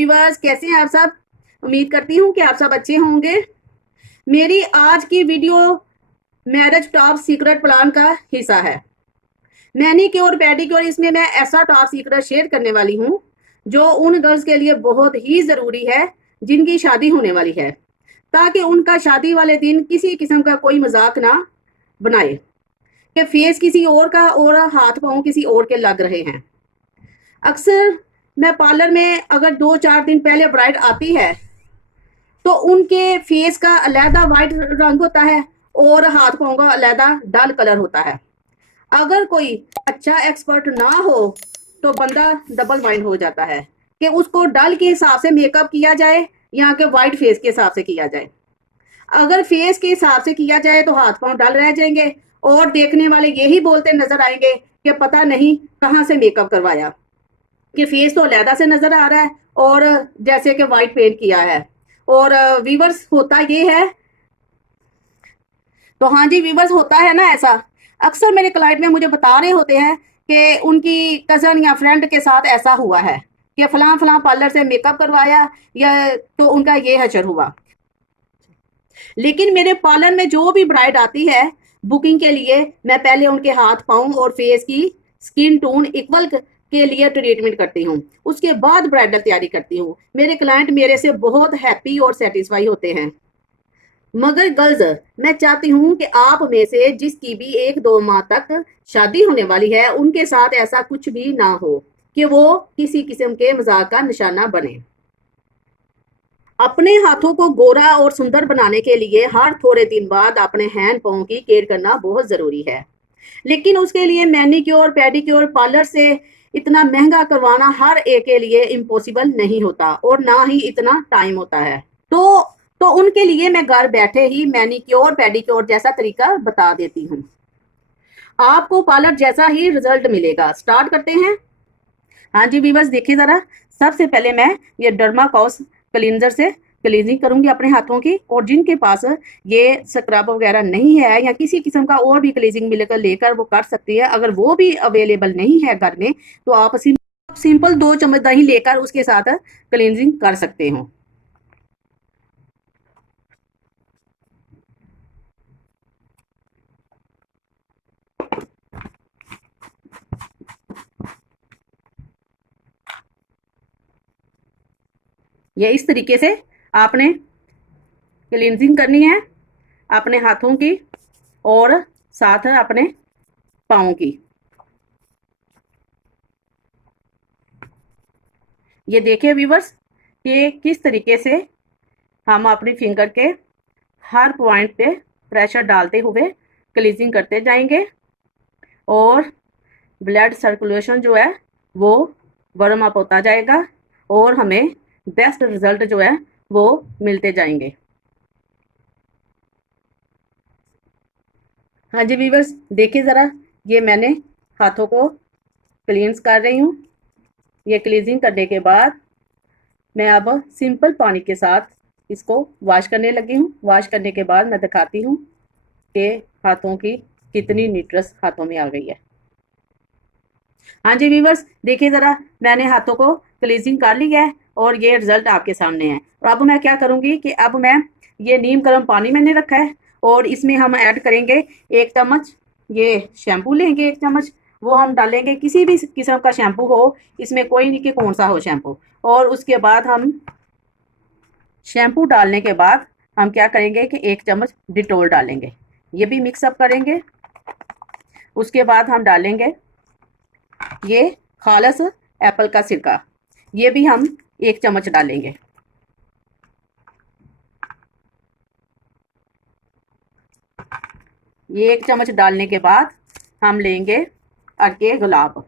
Viewers, कैसे हैं आप सब। उम्मीद करती हूँ कि आप सब अच्छे होंगे। मेरी आज की video marriage top secret plan का हिस्सा है। मैनीक्योर पेडिक्योर, इसमें मैं ऐसा टॉप सीक्रेट शेयर करने वाली हूँ जो उन गर्ल्स के लिए बहुत ही ज़रूरी है जिनकी शादी होने वाली है, ताकि उनका शादी वाले दिन किसी किस्म का कोई मजाक ना बनाए कि फेस किसी और का और हाथ पाँव किसी और के लग रहे हैं। अक्सर मैं पार्लर में अगर 2-4 दिन पहले ब्राइड आती है तो उनके फेस का अलहदा वाइट रंग होता है और हाथ पाँव का अलहदा डल कलर होता है। अगर कोई अच्छा एक्सपर्ट ना हो तो बंदा डबल माइंड हो जाता है कि उसको डल के हिसाब से मेकअप किया जाए या कि वाइट फेस के हिसाब से किया जाए। अगर फेस के हिसाब से किया जाए तो हाथ पाँव डल रह जाएंगे और देखने वाले यही बोलते नजर आएंगे कि पता नहीं कहाँ से मेकअप करवाया, कि फेस तो अलहदा से नजर आ रहा है और जैसे कि वाइट पेंट किया है। और वीवर्स होता ये है, तो हाँ जी वीवर्स होता है ना ऐसा। अक्सर मेरे क्लाइंट में मुझे बता रहे होते हैं कि उनकी कजन या फ्रेंड के साथ ऐसा हुआ है कि फलां फलां पार्लर से मेकअप करवाया या तो उनका ये हशर हुआ। लेकिन मेरे पार्लर में जो भी ब्राइड आती है बुकिंग के लिए, मैं पहले उनके हाथ पाँव और फेस की स्किन टोन इक्वल के लिए ट्रीटमेंट करती हूँ, उसके बाद ब्राइडल तैयारी करती हूँ। मेरे क्लाइंट मेरे से बहुत हैप्पी और सेटिस्फाई होते हैं। मगर गर्ल्स, मैं चाहती हूँ कि आप में से जिसकी भी 1-2 माह तक शादी होने वाली है उनके साथ ऐसा कुछ भी ना हो कि वो किसी किस्म के मजाक का निशाना बने। अपने हाथों को गोरा और सुंदर बनाने के लिए हर थोड़े दिन बाद अपने हैंड पाँव की केयर करना बहुत जरूरी है, लेकिन उसके लिए मैनीक्योर पेडिक्योर पार्लर से इतना महंगा करवाना हर एक के लिए इम्पॉसिबल नहीं होता और ना ही इतना टाइम होता है। तो उनके लिए मैं घर बैठे ही मैनीक्योर पेडिक्योर जैसा तरीका बता देती हूँ। आपको पार्लर जैसा ही रिजल्ट मिलेगा। स्टार्ट करते हैं। हाँ जी व्यूअर्स, देखिए जरा। सबसे पहले मैं ये डर्माकोस क्लींजर से क्लीनिंग करूंगी अपने हाथों की, और जिनके पास ये स्क्रब वगैरह नहीं है या किसी किस्म का और भी क्लीजिंग मिलकर लेकर वो कर सकती है। अगर वो भी अवेलेबल नहीं है घर में तो आप सिंपल 2 चम्मच दही लेकर उसके साथ क्लींजिंग कर सकते हो। ये इस तरीके से आपने क्लींजिंग करनी है अपने हाथों की और साथ अपने पाँव की। ये देखिए व्यूवर्स कि किस तरीके से हम अपनी फिंगर के हर पॉइंट पे प्रेशर डालते हुए क्लींजिंग करते जाएंगे और ब्लड सर्कुलेशन जो है वो वार्म अप होता जाएगा और हमें बेस्ट रिजल्ट जो है वो मिलते जाएंगे। हाँ जी व्यूवर्स, देखिए ज़रा, ये मैंने हाथों को क्लींस कर रही हूँ। ये क्लींजिंग करने के बाद मैं अब सिंपल पानी के साथ इसको वॉश करने लगी हूँ। वॉश करने के बाद मैं दिखाती हूँ कि हाथों की कितनी नीटनेस हाथों में आ गई है। हाँ जी व्यूवर्स, देखिए ज़रा, मैंने हाथों को क्लींजिंग कर ली है और ये रिजल्ट आपके सामने है। और अब मैं क्या करूँगी कि अब मैं ये नीम गर्म पानी मैंने रखा है और इसमें हम ऐड करेंगे 1 चम्मच ये शैम्पू लेंगे। 1 चम्मच वो हम डालेंगे, किसी भी किस्म का शैम्पू हो, इसमें कोई नहीं कि कौन सा हो शैम्पू। और उसके बाद हम शैम्पू डालने के बाद हम क्या करेंगे कि 1 चम्मच डिटोल डालेंगे, ये भी मिक्सअप करेंगे। उसके बाद हम डालेंगे ये खालस एप्पल का सिरका, ये भी हम 1 चम्मच डालेंगे। ये 1 चम्मच डालने के बाद हम लेंगे अर्के गुलाब,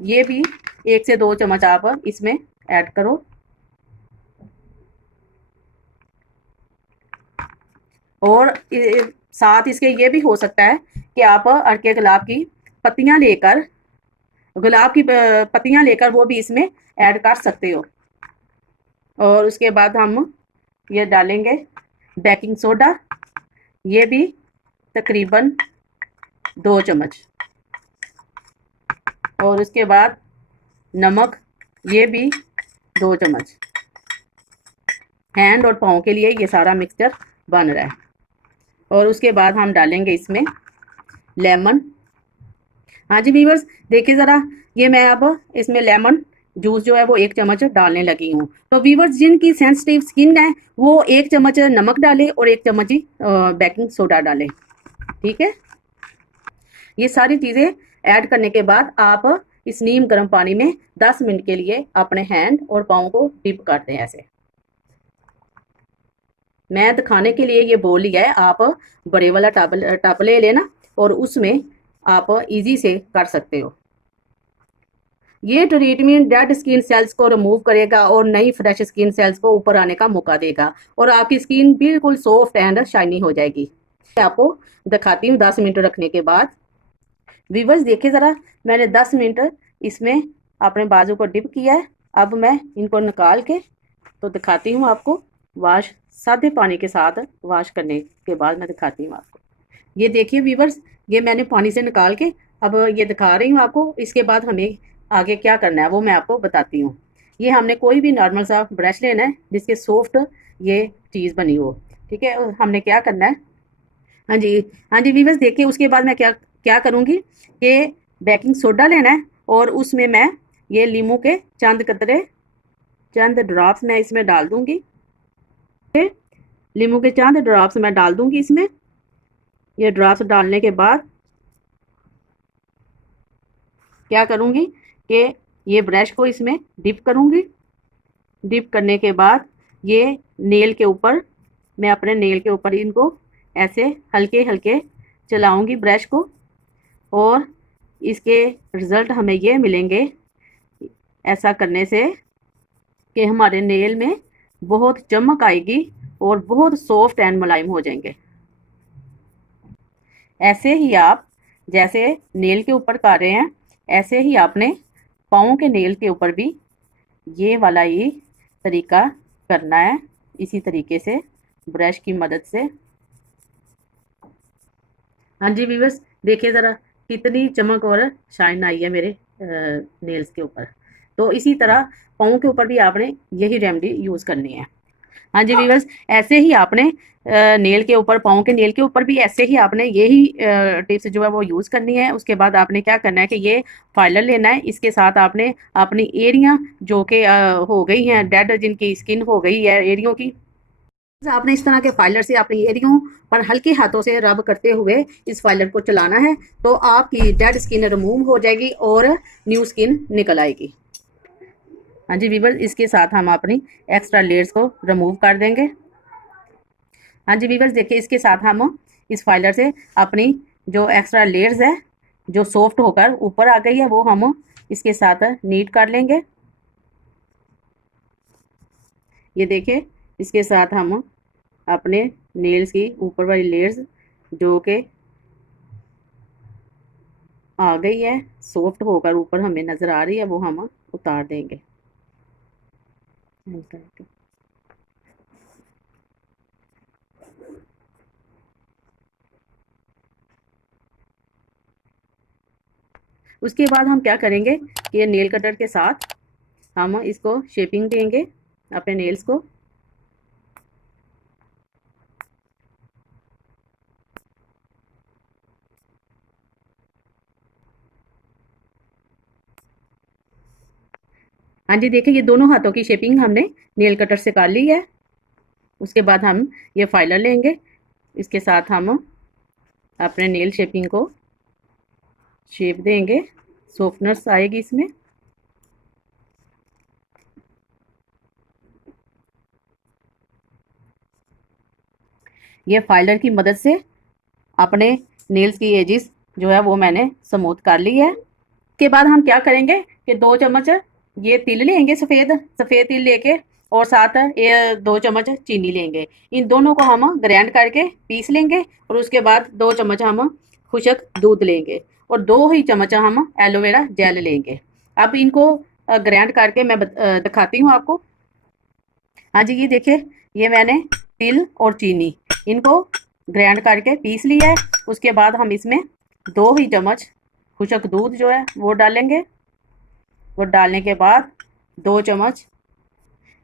ये भी 1 से 2 चम्मच आप इसमें ऐड करो। और साथ इसके ये भी हो सकता है कि आप अर्के गुलाब की पत्तियां लेकर वो भी इसमें ऐड कर सकते हो। और उसके बाद हम ये डालेंगे बेकिंग सोडा, ये भी तकरीबन 2 चम्मच। और उसके बाद नमक, ये भी 2 चम्मच। हैंड और पाँव के लिए ये सारा मिक्सचर बन रहा है। और उसके बाद हम डालेंगे इसमें लेमन। हाँ जी व्यूअर्स, देखिए ज़रा, ये मैं अब इसमें लेमन जूस जो है वो 1 चम्मच डालने लगी हूँ। तो व्यूअर्स, जिनकी सेंसिटिव स्किन है वो 1 चम्मच नमक डाले और 1 चम्मच ही बेकिंग सोडा डालें, ठीक है। ये सारी चीज़ें ऐड करने के बाद आप इस नीम गर्म पानी में 10 मिनट के लिए अपने हैंड और पाँव को डिप कर दें। ऐसे मैं दिखाने के लिए ये बोल लिया है, आप बड़े वाला टब ले लेना और उसमें आप इजी से कर सकते हो। ये ट्रीटमेंट डेड स्किन सेल्स को रिमूव करेगा और नई फ्रेश स्किन सेल्स को ऊपर आने का मौका देगा और आपकी स्किन बिल्कुल सॉफ्ट एंड शाइनी हो जाएगी। मैं आपको दिखाती हूँ 10 मिनट रखने के बाद। व्यूअर्स देखिए ज़रा, मैंने 10 मिनट इसमें अपने बाजू को डिप किया है। अब मैं इनको निकाल के तो दिखाती हूँ आपको, वॉश सादे पानी के साथ वॉश करने के बाद मैं दिखाती हूँ आपको। ये देखिए व्यूअर्स, ये मैंने पानी से निकाल के अब ये दिखा रही हूँ आपको। इसके बाद हमें आगे क्या करना है वो मैं आपको बताती हूँ। ये हमने कोई भी नॉर्मल सा ब्रश लेना है जिसके सॉफ्ट ये चीज़ बनी हो, ठीक है। हमने क्या करना है, हाँ जी, हाँ जी व्यूअर्स, देखिए उसके बाद मैं क्या क्या करूँगी कि बेकिंग सोडा लेना है और उसमें मैं ये लीमू के चंद कतरे, चंद ड्रॉप्स मैं इसमें डाल दूँगी। लीमू के चंद ड्रॉप्स मैं डाल दूँगी इसमें। ये ड्रॉप्स डालने के बाद क्या करूँगी कि ये ब्रश को इसमें डिप करूँगी। डिप करने के बाद ये नेल के ऊपर, मैं अपने नेल के ऊपर इनको ऐसे हल्के हल्के चलाऊँगी ब्रश को, और इसके रिज़ल्ट हमें ये मिलेंगे ऐसा करने से कि हमारे नेल में बहुत चमक आएगी और बहुत सॉफ्ट एंड मुलायम हो जाएंगे। ऐसे ही आप जैसे नेल के ऊपर कर रहे हैं, ऐसे ही आपने पाँव के नेल के ऊपर भी ये वाला ही तरीका करना है, इसी तरीके से ब्रश की मदद से। हाँ जी व्यूअर्स, देखिए ज़रा कितनी चमक और शाइन आई है मेरे नेल्स के ऊपर। तो इसी तरह पाँव के ऊपर भी आपने यही रेमेडी यूज़ करनी है। हाँ जी व्यूअर्स, ऐसे ही आपने नेल के ऊपर, पाँव के नेल के ऊपर भी ऐसे ही आपने यही टिप्स जो है वो यूज़ करनी है। उसके बाद आपने क्या करना है कि ये फाइलर लेना है। इसके साथ आपने अपनी एरिया जो कि हो गई हैं डेड, जिनकी स्किन हो गई है एरियो की, आपने इस तरह के फाइलर से अपनी एरियो पर हल्के हाथों से रब करते हुए इस फाइलर को चलाना है, तो आपकी डेड स्किन रिमूव हो जाएगी और न्यू स्किन निकल आएगी। हाँ जी व्यूअर्स, इसके साथ हम अपनी एक्स्ट्रा लेयर्स को रिमूव कर देंगे। हाँ जी व्यूअर्स, देखिए इसके साथ हम इस फाइलर से अपनी जो एक्स्ट्रा लेयर्स है जो सॉफ्ट होकर ऊपर आ गई है वो हम इसके साथ नीट कर लेंगे। ये देखिए, इसके साथ हम अपने नेल्स की ऊपर वाली लेयर्स जो कि आ गई है, सॉफ्ट होकर ऊपर हमें नज़र आ रही है, वो हम उतार देंगे। उसके बाद हम क्या करेंगे कि ये नेल कटर के साथ हम इसको शेपिंग देंगे अपने नेल्स को। हाँ जी, देखिए ये दोनों हाथों की शेपिंग हमने नेल कटर से कर ली है। उसके बाद हम ये फाइलर लेंगे, इसके साथ हम अपने नेल शेपिंग को शेप देंगे, सॉफ्टनेस आएगी इसमें। ये फाइलर की मदद से अपने नेल्स की एजिस जो है वो मैंने स्मूथ कर ली है। के बाद हम क्या करेंगे कि 2 चम्मच ये तिल लेंगे, सफ़ेद सफ़ेद तिल लेके, और साथ ये 2 चम्मच चीनी लेंगे। इन दोनों को हम ग्राइंड करके पीस लेंगे और उसके बाद 2 चम्मच हम खुशक दूध लेंगे और 2 ही चम्मच हम एलोवेरा जेल लेंगे। अब इनको ग्राइंड करके मैं दिखाती हूँ आपको। हाँ जी, ये देखिए, ये मैंने तिल और चीनी इनको ग्राइंड करके पीस लिया है। उसके बाद हम इसमें 2 ही चम्मच खुशक दूध जो है वो डालेंगे। वो डालने के बाद 2 चम्मच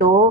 2